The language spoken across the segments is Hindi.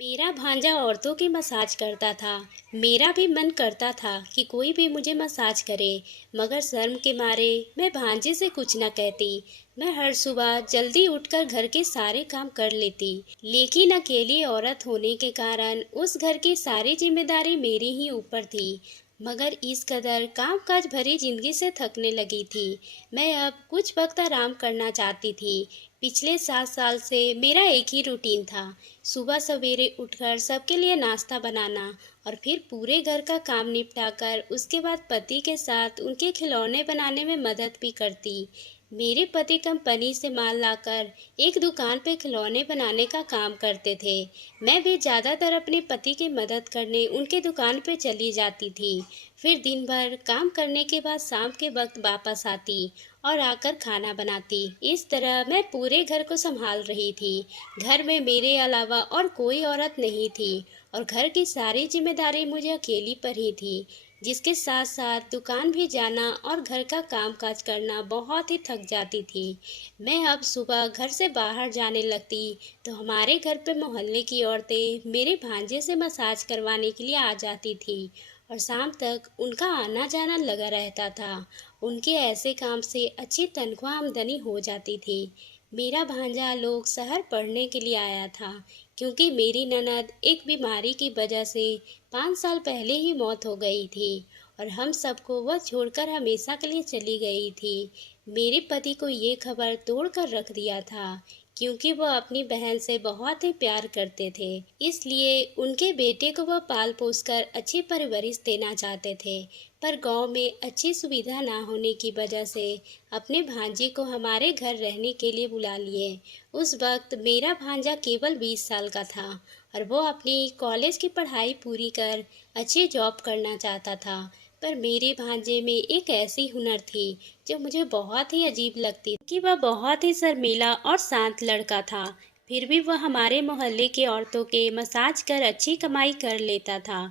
मेरा भांजा औरतों की मसाज करता था। मेरा भी मन करता था कि कोई भी मुझे मसाज करे, मगर शर्म के मारे मैं भांजे से कुछ न कहती। मैं हर सुबह जल्दी उठकर घर के सारे काम कर लेती, लेकिन अकेली औरत होने के कारण उस घर की सारी जिम्मेदारी मेरे ही ऊपर थी। मगर इस कदर काम-काज भरी जिंदगी से थकने लगी थी। मैं अब कुछ वक्त आराम करना चाहती थी। पिछले 7 साल से मेरा एक ही रूटीन था। सुबह सवेरे उठकर सबके लिए नाश्ता बनाना और फिर पूरे घर का काम निपटाकर उसके बाद पति के साथ उनके खिलौने बनाने में मदद भी करती। मेरे पति कंपनी से माल लाकर एक दुकान पे खिलौने बनाने का काम करते थे। मैं भी ज़्यादातर अपने पति की मदद करने उनके दुकान पे चली जाती थी। फिर दिन भर काम करने के बाद शाम के वक्त वापस आती और आकर खाना बनाती। इस तरह मैं पूरे घर को संभाल रही थी। घर में मेरे अलावा और कोई औरत नहीं थी और घर की सारी जिम्मेदारी मुझे अकेली पर ही थी, जिसके साथ साथ दुकान भी जाना और घर का काम काज करना बहुत ही थक जाती थी। मैं अब सुबह घर से बाहर जाने लगती तो हमारे घर पे मोहल्ले की औरतें मेरे भांजे से मसाज करवाने के लिए आ जाती थी और शाम तक उनका आना जाना लगा रहता था। उनके ऐसे काम से अच्छी तनख्वाह आमदनी हो जाती थी। मेरा भांजा लोग शहर पढ़ने के लिए आया था, क्योंकि मेरी ननद एक बीमारी की वजह से 5 साल पहले ही मौत हो गई थी और हम सबको वह छोड़कर हमेशा के लिए चली गई थी। मेरे पति को ये खबर तोड़कर रख दिया था, क्योंकि वह अपनी बहन से बहुत ही प्यार करते थे। इसलिए उनके बेटे को वह पाल पोस कर अच्छी परवरिश देना चाहते थे। पर गांव में अच्छी सुविधा ना होने की वजह से अपने भांजे को हमारे घर रहने के लिए बुला लिए। उस वक्त मेरा भांजा केवल 20 साल का था और वो अपनी कॉलेज की पढ़ाई पूरी कर अच्छी जॉब करना चाहता था। पर मेरे भांजे में एक ऐसी हुनर थी जो मुझे बहुत ही अजीब लगती कि वह बहुत ही शर्मीला और शांत लड़का था। फिर भी वह हमारे मोहल्ले के औरतों के मसाज कर अच्छी कमाई कर लेता था।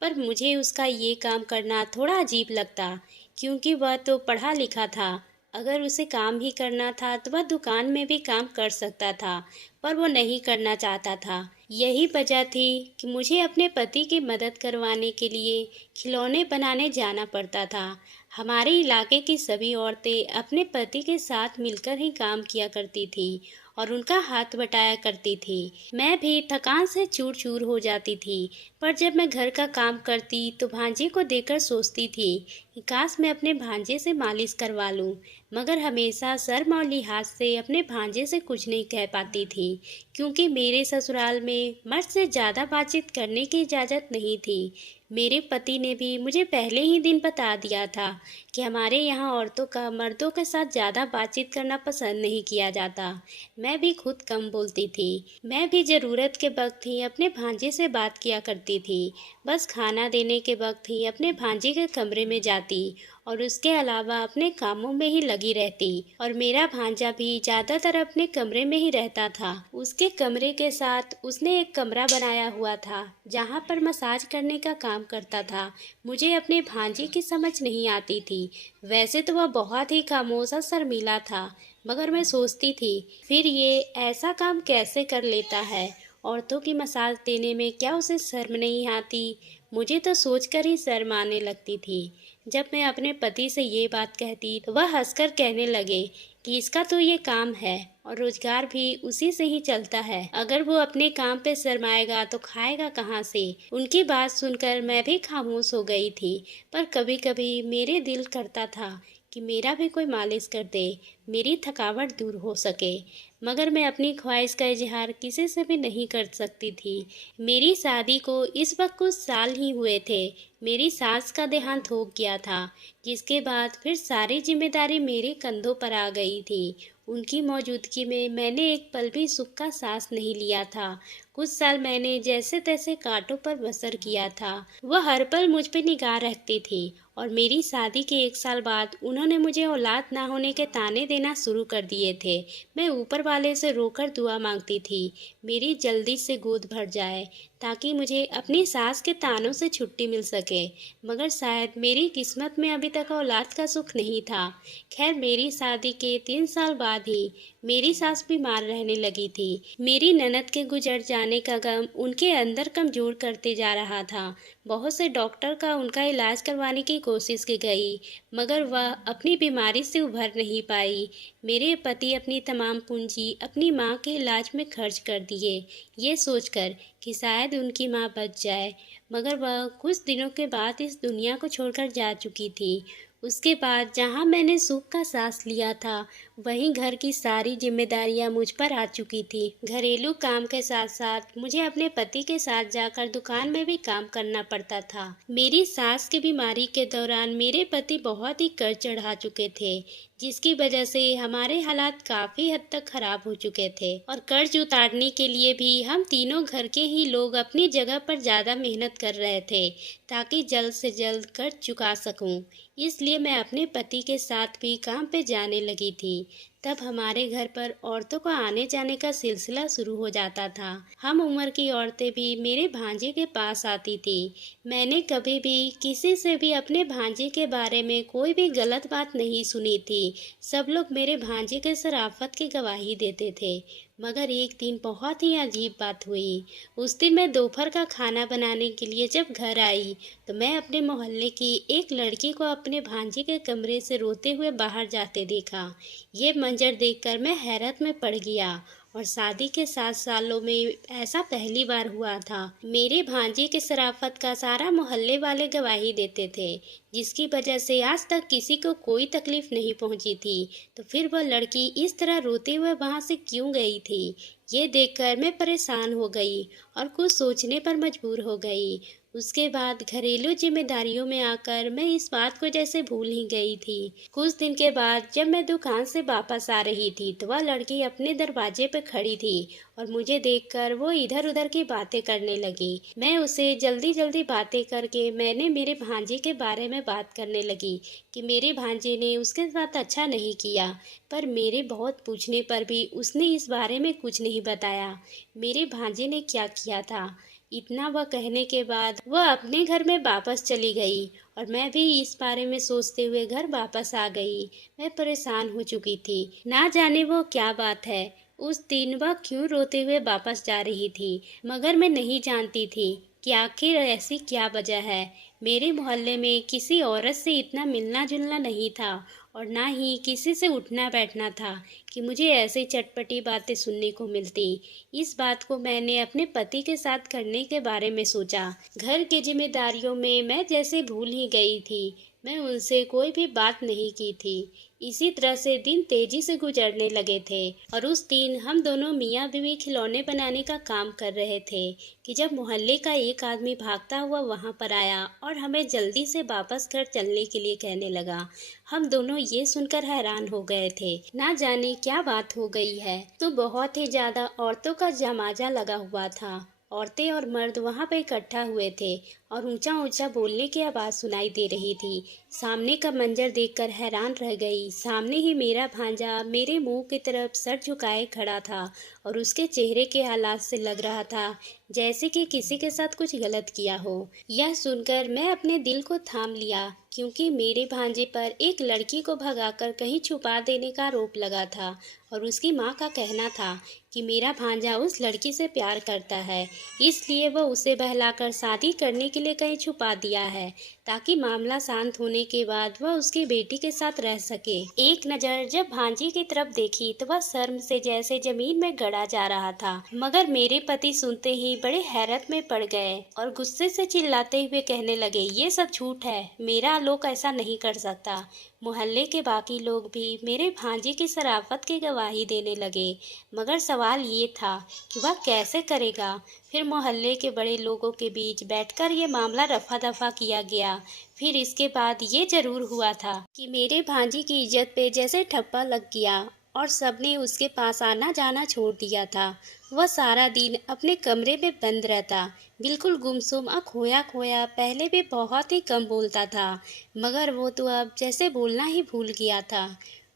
पर मुझे उसका ये काम करना थोड़ा अजीब लगता, क्योंकि वह तो पढ़ा लिखा था। अगर उसे काम ही करना था तो वह दुकान में भी काम कर सकता था, पर वो नहीं करना चाहता था। यही वजह थी कि मुझे अपने पति की मदद करवाने के लिए खिलौने बनाने जाना पड़ता था। हमारे इलाके की सभी औरतें अपने पति के साथ मिलकर ही काम किया करती थी और उनका हाथ बटाया करती थी। मैं भी थकान से चूर चूर हो जाती थी, पर जब मैं घर का काम करती तो भांजे को देखकर सोचती थी कि काश मैं अपने भांजे से मालिश करवा लूं, मगर हमेशा शर्म और लिहाज से अपने भांजे से कुछ नहीं कह पाती थी, क्योंकि मेरे ससुराल में मर्द से ज़्यादा बातचीत करने की इजाज़त नहीं थी। मेरे पति ने भी मुझे पहले ही दिन बता दिया था कि हमारे यहाँ औरतों का मर्दों के साथ ज़्यादा बातचीत करना पसंद नहीं किया जाता। मैं भी खुद कम बोलती थी। मैं भी ज़रूरत के वक्त ही अपने भांजे से बात किया करती थी। बस खाना देने के वक्त ही अपने भांजे के कमरे में जाती और उसके अलावा अपने कामों में ही लगी रहती। और मेरा भांजा भी ज़्यादातर अपने कमरे में ही रहता था। उसके कमरे के साथ उसने एक कमरा बनाया हुआ था जहाँ पर मसाज करने का काम करता था। मुझे अपने भांजे की समझ नहीं आती थी। वैसे तो वह बहुत ही खामोश और शर्मीला था, मगर मैं सोचती थी फिर ये ऐसा काम कैसे कर लेता है। औरतों की मसाज देने में क्या उसे शर्म नहीं आती। मुझे तो सोचकर ही शर्म आने लगती थी। जब मैं अपने पति से ये बात कहती तो वह हंसकर कहने लगे कि इसका तो ये काम है और रोजगार भी उसी से ही चलता है। अगर वो अपने काम पे शर्माएगा तो खाएगा कहाँ से। उनकी बात सुनकर मैं भी खामोश हो गई थी, पर कभी कभी मेरे दिल करता था कि मेरा भी कोई मालिश कर दे, मेरी थकावट दूर हो सके। मगर मैं अपनी ख्वाहिश का इजहार किसी से भी नहीं कर सकती थी। मेरी शादी को इस वक्त कुछ साल ही हुए थे। मेरी सास का देहांत हो गया था, जिसके बाद फिर सारी जिम्मेदारी मेरे कंधों पर आ गई थी। उनकी मौजूदगी में मैंने एक पल भी सुख का सांस नहीं लिया था। कुछ साल मैंने जैसे तैसे कांटों पर बसर किया था। वह हर पल मुझ पे निगाह रखती थी और मेरी शादी के 1 साल बाद उन्होंने मुझे औलाद ना होने के ताने देना शुरू कर दिए थे। मैं ऊपर वाले से रोकर दुआ मांगती थी मेरी जल्दी से गोद भर जाए, ताकि मुझे अपनी सास के तानों से छुट्टी मिल सके। मगर शायद मेरी किस्मत में अभी तक औलाद का सुख नहीं था। खैर, मेरी शादी के 3 साल बाद ही मेरी सास बीमार रहने लगी थी। मेरी ननद के गुजर जाने का गम उनके अंदर कमजोर करते जा रहा था। बहुत से डॉक्टर का उनका इलाज करवाने की कोशिश की गई, मगर वह अपनी बीमारी से उभर नहीं पाई। मेरे पति अपनी तमाम पूंजी अपनी माँ के इलाज में खर्च कर दिए, ये सोचकर कि शायद उनकी माँ बच जाए। मगर वह कुछ दिनों के बाद इस दुनिया को छोड़कर जा चुकी थी। उसके बाद जहाँ मैंने सुख का सांस लिया था, वहीं घर की सारी जिम्मेदारियां मुझ पर आ चुकी थी। घरेलू काम के साथ साथ मुझे अपने पति के साथ जाकर दुकान में भी काम करना पड़ता था। मेरी सास की बीमारी के दौरान मेरे पति बहुत ही कर्ज चढ़ा चुके थे, जिसकी वजह से हमारे हालात काफी हद तक खराब हो चुके थे। और कर्ज उतारने के लिए भी हम तीनों घर के ही लोग अपनी जगह पर ज्यादा मेहनत कर रहे थे, ताकि जल्द से जल्द कर्ज चुका सकूं। इसलिए मैं अपने पति के साथ भी काम पे जाने लगी थी। तब हमारे घर पर औरतों का आने जाने का सिलसिला शुरू हो जाता था। हम उम्र की औरतें भी मेरे भांजे के पास आती थी। मैंने कभी भी किसी से भी अपने भांजे के बारे में कोई भी गलत बात नहीं सुनी थी। सब लोग मेरे भांजे के शराफत की गवाही देते थे। मगर एक दिन बहुत ही अजीब बात हुई। उस दिन मैं दोपहर का खाना बनाने के लिए जब घर आई, तो मैं अपने मोहल्ले की एक लड़की को अपने भांजे के कमरे से रोते हुए बाहर जाते देखा। ये मंजर देखकर मैं हैरत में पड़ गया। और शादी के 7 सालों में ऐसा पहली बार हुआ था। मेरे भांजे के शराफत का सारा मोहल्ले वाले गवाही देते थे, जिसकी वजह से आज तक किसी को कोई तकलीफ नहीं पहुंची थी। तो फिर वह लड़की इस तरह रोते हुए वहां से क्यों गई थी? ये देखकर मैं परेशान हो गई और कुछ सोचने पर मजबूर हो गई। उसके बाद घरेलू जिम्मेदारियों में आकर मैं इस बात को जैसे भूल ही गई थी। कुछ दिन के बाद जब मैं दुकान से वापस आ रही थी, तो वह लड़की अपने दरवाजे पर खड़ी थी और मुझे देखकर वो इधर उधर की बातें करने लगी। मैं उसे जल्दी जल्दी बातें करके मैंने मेरे भांजे के बारे में बात करने लगी कि मेरे भांजे ने उसके साथ अच्छा नहीं किया। पर मेरे बहुत पूछने पर भी उसने इस बारे में कुछ नहीं बताया मेरे भांजे ने क्या किया था। इतना वह कहने के बाद वह अपने घर में वापस चली गई और मैं भी इस बारे में सोचते हुए घर वापस आ गई। मैं परेशान हो चुकी थी। ना जाने वो क्या बात है, उस दिन वह क्यों रोते हुए वापस जा रही थी, मगर मैं नहीं जानती थी कि आखिर ऐसी क्या वजह है। मेरे मोहल्ले में किसी औरत से इतना मिलना जुलना नहीं था और ना ही किसी से उठना बैठना था कि मुझे ऐसे चटपटी बातें सुनने को मिलती। इस बात को मैंने अपने पति के साथ करने के बारे में सोचा। घर की जिम्मेदारियों में मैं जैसे भूल ही गई थी। मैं उनसे कोई भी बात नहीं की थी। इसी तरह से दिन तेजी से गुजरने लगे थे और उस दिन हम दोनों मियाँ बीवी खिलौने बनाने का काम कर रहे थे कि जब मोहल्ले का एक आदमी भागता हुआ वहां पर आया और हमें जल्दी से वापस घर चलने के लिए कहने लगा। हम दोनों ये सुनकर हैरान हो गए थे। ना जाने क्या बात हो गई है, तो बहुत ही ज्यादा औरतों का जमाजा लगा हुआ था। औरतें और मर्द वहां पर इकट्ठा हुए थे और ऊंचा ऊंचा बोलने की आवाज सुनाई दे रही थी। सामने का मंजर देखकर हैरान रह गई। सामने ही मेरा भांजा मेरे मुंह की तरफ सर झुकाए खड़ा था और उसके चेहरे के हालात से लग रहा था जैसे कि किसी के साथ कुछ गलत किया हो। यह सुनकर मैं अपने दिल को थाम लिया, क्योंकि मेरे भांजे पर एक लड़की को भगाकर कहीं छुपा देने का आरोप लगा था और उसकी माँ का कहना था कि मेरा भांजा उस लड़की से प्यार करता है, इसलिए वह उसे बहलाकर शादी करने के लिए कहीं छुपा दिया है, ताकि मामला शांत होने के बाद वह उसकी बेटी के साथ रह सके। एक नज़र जब भांजी की तरफ देखी तो वह शर्म से जैसे जमीन में गड़ा जा रहा था। मगर मेरे पति सुनते ही बड़े हैरत में पड़ गए और गुस्से से चिल्लाते हुए कहने लगे, ये सब झूठ है, मेरा लोग ऐसा नहीं कर सकता। मोहल्ले के बाकी लोग भी मेरे भांजे की शराफत की गवाही देने लगे, मगर सवाल ये था कि वह कैसे करेगा। फिर मोहल्ले के बड़े लोगों के बीच बैठकर ये मामला रफा दफा किया गया। फिर इसके बाद ये जरूर हुआ था कि मेरे भांजी की इज्जत पे जैसे ठप्पा लग गया और सबने उसके पास आना जाना छोड़ दिया था। वह सारा दिन अपने कमरे में बंद रहता, बिल्कुल गुमसुम और खोया खोया। पहले भी बहुत ही कम बोलता था, मगर वो तो अब जैसे बोलना ही भूल गया था।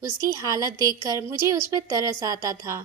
उसकी हालत देखकर मुझे उस पर तरस आता था।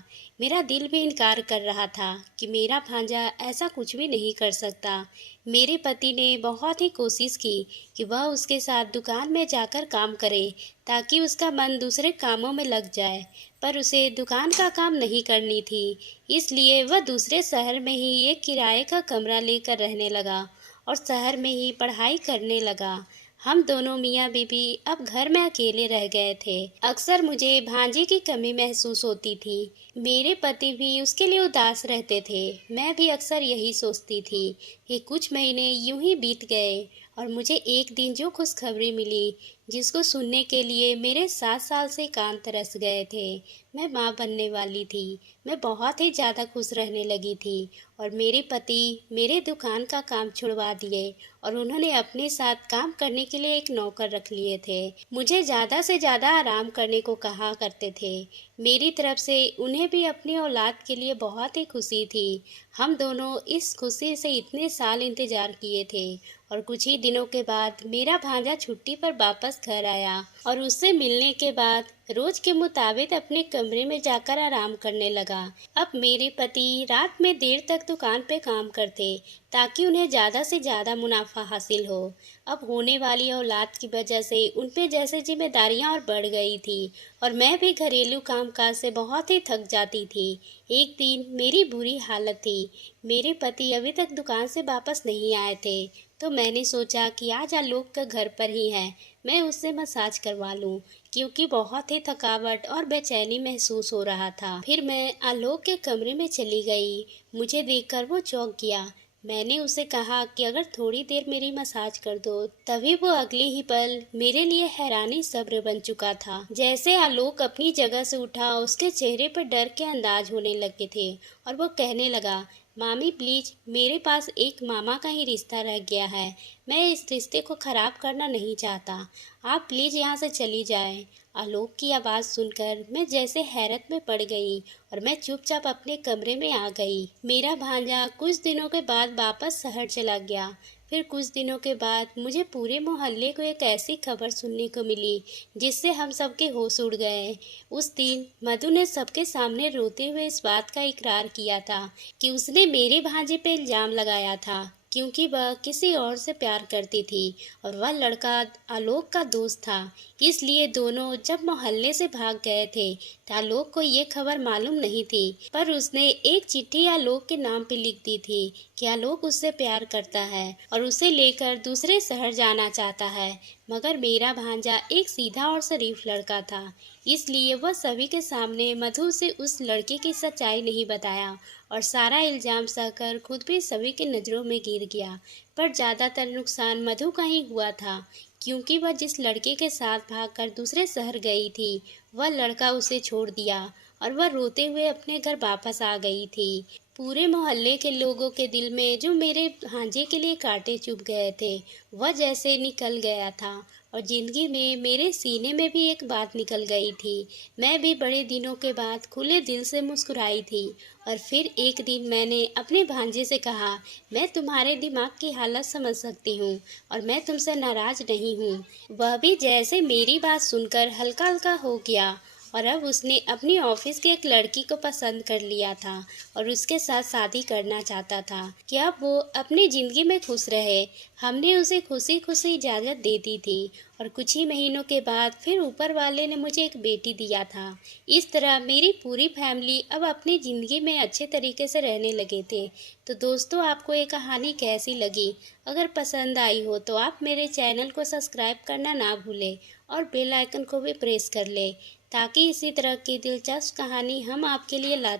मेरा दिल भी इनकार कर रहा था कि मेरा भांजा ऐसा कुछ भी नहीं कर सकता। मेरे पति ने बहुत ही कोशिश की कि वह उसके साथ दुकान में जाकर काम करे ताकि उसका मन दूसरे कामों में लग जाए, पर उसे दुकान का काम नहीं करनी थी। इसलिए वह दूसरे शहर में ही एक किराए का कमरा लेकर रहने लगा और शहर में ही पढ़ाई करने लगा। हम दोनों मियाँ बीवी अब घर में अकेले रह गए थे। अक्सर मुझे भांजे की कमी महसूस होती थी। मेरे पति भी उसके लिए उदास रहते थे। मैं भी अक्सर यही सोचती थी कि कुछ महीने यूं ही बीत गए और मुझे एक दिन जो खुशखबरी मिली, जिसको सुनने के लिए मेरे 7 साल से कान तरस गए थे। मैं माँ बनने वाली थी। मैं बहुत ही ज़्यादा खुश रहने लगी थी और मेरे पति मेरे दुकान का काम छुड़वा दिए और उन्होंने अपने साथ काम करने के लिए एक नौकर रख लिए थे। मुझे ज़्यादा से ज़्यादा आराम करने को कहा करते थे। मेरी तरफ से उन्हें भी अपनी औलाद के लिए बहुत ही खुशी थी। हम दोनों इस खुशी से इतने साल इंतजार किए थे और कुछ ही दिनों के बाद मेरा भांजा छुट्टी पर वापस घर आया और उससे मिलने के बाद रोज के मुताबिक अपने कमरे में जाकर आराम करने लगा। अब मेरे पति रात में देर तक दुकान पे काम करते ताकि उन्हें ज़्यादा से ज़्यादा मुनाफा हासिल हो। अब होने वाली औलाद की वजह से उन पे जैसे जिम्मेदारियां और बढ़ गई थी और मैं भी घरेलू कामकाज से बहुत ही थक जाती थी। एक दिन मेरी बुरी हालत थी। मेरे पति अभी तक दुकान से वापस नहीं आए थे, तो मैंने सोचा कि आज आलोक का घर पर ही है, मैं उससे मसाज करवा लूं, क्योंकि बहुत ही थकावट और बेचैनी महसूस हो रहा था। फिर मैं आलोक के कमरे में चली गई। मुझे देखकर वो चौंक गया। मैंने उसे कहा कि अगर थोड़ी देर मेरी मसाज कर दो। तभी वो अगले ही पल मेरे लिए हैरानी सब्र बन चुका था। जैसे आलोक अपनी जगह से उठा, उसके चेहरे पर डर के अंदाज होने लगे थे और वो कहने लगा, मामी प्लीज, मेरे पास एक मामा का ही रिश्ता रह गया है। मैं इस रिश्ते को खराब करना नहीं चाहता। आप प्लीज यहाँ से चली जाएं। आलोक की आवाज़ सुनकर मैं जैसे हैरत में पड़ गई और मैं चुपचाप अपने कमरे में आ गई। मेरा भांजा कुछ दिनों के बाद वापस शहर चला गया। फिर कुछ दिनों के बाद मुझे पूरे मोहल्ले को एक ऐसी खबर सुनने को मिली जिससे हम सबके होश उड़ गए। उस दिन मधु ने सबके सामने रोते हुए इस बात का इकरार किया था कि उसने मेरे भांजे पे इल्जाम लगाया था क्योंकि वह किसी और से प्यार करती थी और वह लड़का आलोक का दोस्त था। इसलिए दोनों जब मोहल्ले से भाग गए थे तो आलोक को ये खबर मालूम नहीं थी, पर उसने एक चिट्ठी आलोक के नाम पे लिख दी थी कि आलोक उससे प्यार करता है और उसे लेकर दूसरे शहर जाना चाहता है। मगर मेरा भांजा एक सीधा और शरीफ लड़का था, इसलिए वह सभी के सामने मधु से उस लड़के की सच्चाई नहीं बताया और सारा इल्जाम सहकर खुद भी सभी की नज़रों में गिर गया। पर ज़्यादातर नुकसान मधु का ही हुआ था, क्योंकि वह जिस लड़के के साथ भागकर दूसरे शहर गई थी, वह लड़का उसे छोड़ दिया और वह रोते हुए अपने घर वापस आ गई थी। पूरे मोहल्ले के लोगों के दिल में जो मेरे भांजे के लिए कांटे चुभ गए थे, वह जैसे निकल गया था और जिंदगी में मेरे सीने में भी एक बात निकल गई थी। मैं भी बड़े दिनों के बाद खुले दिल से मुस्कुराई थी और फिर एक दिन मैंने अपने भांजे से कहा, मैं तुम्हारे दिमाग की हालत समझ सकती हूँ और मैं तुमसे नाराज नहीं हूँ। वह भी जैसे मेरी बात सुनकर हल्का हल्का हो गया और अब उसने अपनी ऑफिस की एक लड़की को पसंद कर लिया था और उसके साथ शादी करना चाहता था कि अब वो अपनी ज़िंदगी में खुश रहे। हमने उसे खुशी खुशी इजाज़त दे दी थी और कुछ ही महीनों के बाद फिर ऊपर वाले ने मुझे एक बेटी दिया था। इस तरह मेरी पूरी फैमिली अब अपनी ज़िंदगी में अच्छे तरीके से रहने लगे थे। तो दोस्तों, आपको ये कहानी कैसी लगी? अगर पसंद आई हो तो आप मेरे चैनल को सब्सक्राइब करना ना भूलें और बेल आइकन को भी प्रेस कर लें ताकि इसी तरह की दिलचस्प कहानी हम आपके लिए लाते